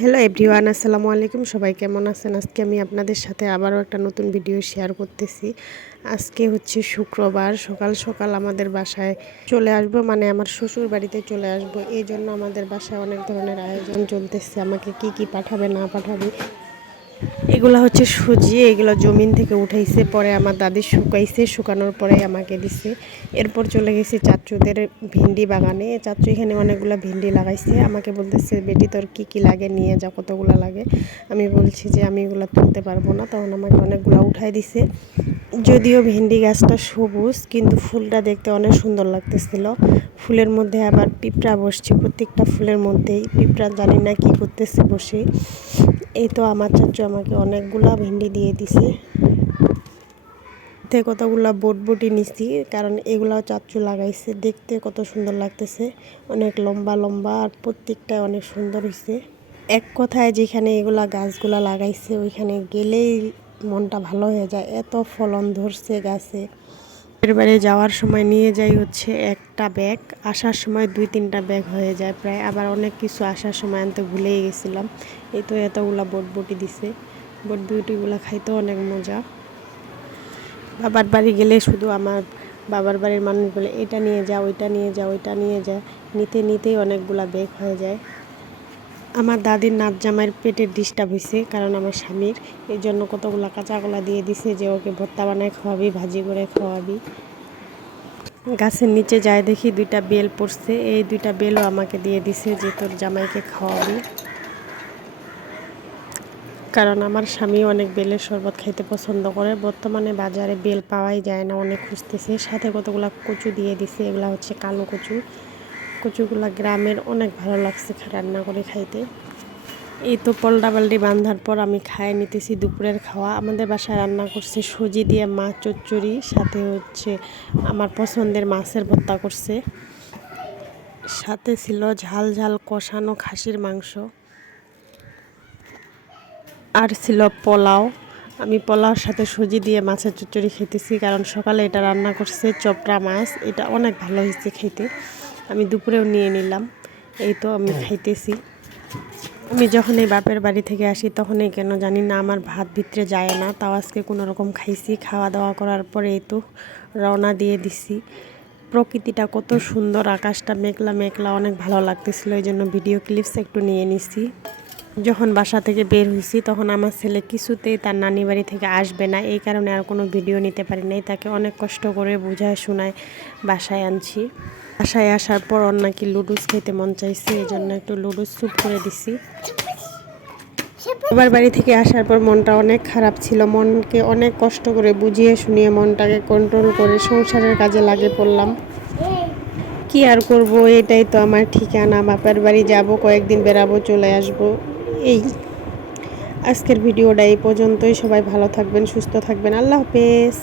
Hello everyone, আসসালামু আলাইকুম। সবাই কেমন আছেন? আজকে আমি আপনাদের সাথে আবারও একটা নতুন ভিডিও শেয়ার করতেছি। আজকে হচ্ছে শুক্রবার, সকাল সকাল আমাদের বাসায় চলে আসব, মানে আমার শ্বশুর বাড়িতে চলে আসব। এই জন্য আমাদের বাসায় অনেক ধরনের আয়োজন চলতেছে। আমাকে কি কি পাঠাবে না পাঠাবে, এগুলো হচ্ছে সুজি, এগুলো জমিন থেকে উঠাইছে, পরে আমার দাদি শুকাইছে, শুকানোর পরে আমাকে দিছে। এরপর চলে গেছে চাচুদের ভিন্ডি বাগানে। চাচু এখানে অনেকগুলো ভিন্ডি লাগাইছে, আমাকে বলতেছে বেটি তোর কি কি লাগে নিয়ে যা, কতগুলো লাগে। আমি বলছি যে আমি এগুলো তুলতে পারবো না, তখন আমাকে অনেকগুলো উঠাই দিছে। যদিও ভেন্ডি গাছটা সবুজ, কিন্তু ফুলটা দেখতে অনেক সুন্দর লাগতেছিল। ফুলের মধ্যে আবার পিঁপড়া বসছে, প্রত্যেকটা ফুলের মধ্যেই পিঁপড়া, জানি না কি করতেছে বসে। এই তো আমার চাচু আমাকে অনেকগুলা ভেন্ডি দিয়ে দিছে। কতগুলা বটবটি নিছি, কারণ এগুলাও চাচু লাগাইছে। দেখতে কত সুন্দর লাগতেছে, অনেক লম্বা লম্বা, আর প্রত্যেকটাই অনেক সুন্দর হয়েছে। এক কথায় যেখানে এগুলা গাছগুলা লাগাইছে ওইখানে গেলেই মনটা ভালো হয়ে যায়, এত ফলন ধরছে গাছে। এবারে যাওয়ার সময় নিয়ে যাই হচ্ছে একটা ব্যাগ, আসার সময় 2-3টা ব্যাগ হয়ে যায় প্রায়। আবার অনেক কিছু আসার সময় আনতে ভুলেই গেছিলাম। এই তো এতগুলা বটবটি দিছে, বটবটিগুলো খাইতেও অনেক মজা। বাবার বাড়ি গেলে শুধু আমার বাবার বাড়ির মানুষ বলে এটা নিয়ে যা, ওইটা নিয়ে যা, ওইটা নিয়ে যা, নিতে নিতেই অনেকগুলা ব্যাগ হয়ে যায়। আমার দাদির নাত জামাইয়ের পেটের ডিস্টার্ব হয়েছে, কারণ আমার স্বামীর, এই জন্য কতগুলা কাঁচা কলা দিয়ে দিছে যে ওকে ভর্তা বানায় খাওয়াবি, ভাজি করে খাওয়াবি। গাছের নিচে যায় দেখি 2টা বেল পড়ছে, এই 2টা বেলও আমাকে দিয়ে দিছে যে তোর জামাইকে খাওয়াবি। কারণ আমার স্বামী অনেক বেলের শরবত খাইতে পছন্দ করে। বর্তমানে বাজারে বেল পাওয়াই যায় না, অনেক খুঁজতেছে। সাথে কতগুলা কচু দিয়ে দিছে, এগুলা হচ্ছে কালো কচু। কচুগুলা গ্রামের, অনেক ভালো লাগছে রান্না করে খাইতে। এই তো পাল্টি বাঁধার পর আমি খাইয়ে নিতেছি দুপুরের খাওয়া। আমাদের বাসায় রান্না করছে সুজি দিয়ে মাছ চচ্চড়ি, সাথে হচ্ছে আমার পছন্দের মাছের ভর্তা করছে, সাথে ছিল ঝাল ঝাল কষানো খাসির মাংস, আর ছিল পোলাও। আমি পোলাওর সাথে সুজি দিয়ে মাছের চচ্চড়ি খেতেছি, কারণ সকালে এটা রান্না করছে চপড়া মাছ, এটা অনেক ভালো হয়েছে খেতে। আমি দুপুরেও নিয়ে নিলাম। এই তো আমি খাইতেছি। আমি যখন এই বাপের বাড়ি থেকে আসি তখনই কেন জানি না আমার ভাত ভিতরে যায় না, তাও আজকে কোনো রকম খাইছি। খাওয়া দাওয়া করার পরে এই তো রওনা দিয়ে দিছি। প্রকৃতিটা কত সুন্দর, আকাশটা মেঘলা মেঘলা, অনেক ভালো লাগতেছিল, এই জন্য ভিডিও ক্লিপস একটু নিয়ে নিছি। যখন বাসা থেকে বের হয়েছি তখন আমার ছেলে কিছুতেই তার নানি বাড়ি থেকে আসবে না, এই কারণে আর কোনো ভিডিও নিতে পারি নাই। তাকে অনেক কষ্ট করে বুঝায় শোনায় বাসায় আনছি। বাসায় আসার পর ওর নাকি লুডুস খেতে মন চাইছে, এই জন্য একটু লুডুস স্যুপ করে দিছি। বাবার বাড়ি থেকে আসার পর মনটা অনেক খারাপ ছিল, মনকে অনেক কষ্ট করে বুঝিয়ে শুনিয়ে মনটাকে কন্ট্রোল করে সংসারের কাজে লাগে পড়লাম। কি আর করব, এটাই তো আমার ঠিকানা। বাপের বাড়ি যাব, কয়েকদিন বেড়াবো, চলে আসব। এই আজকের ভিডিওটা এই পর্যন্তই। সবাই ভালো থাকবেন, সুস্থ থাকবেন। আল্লাহ হাফেজ।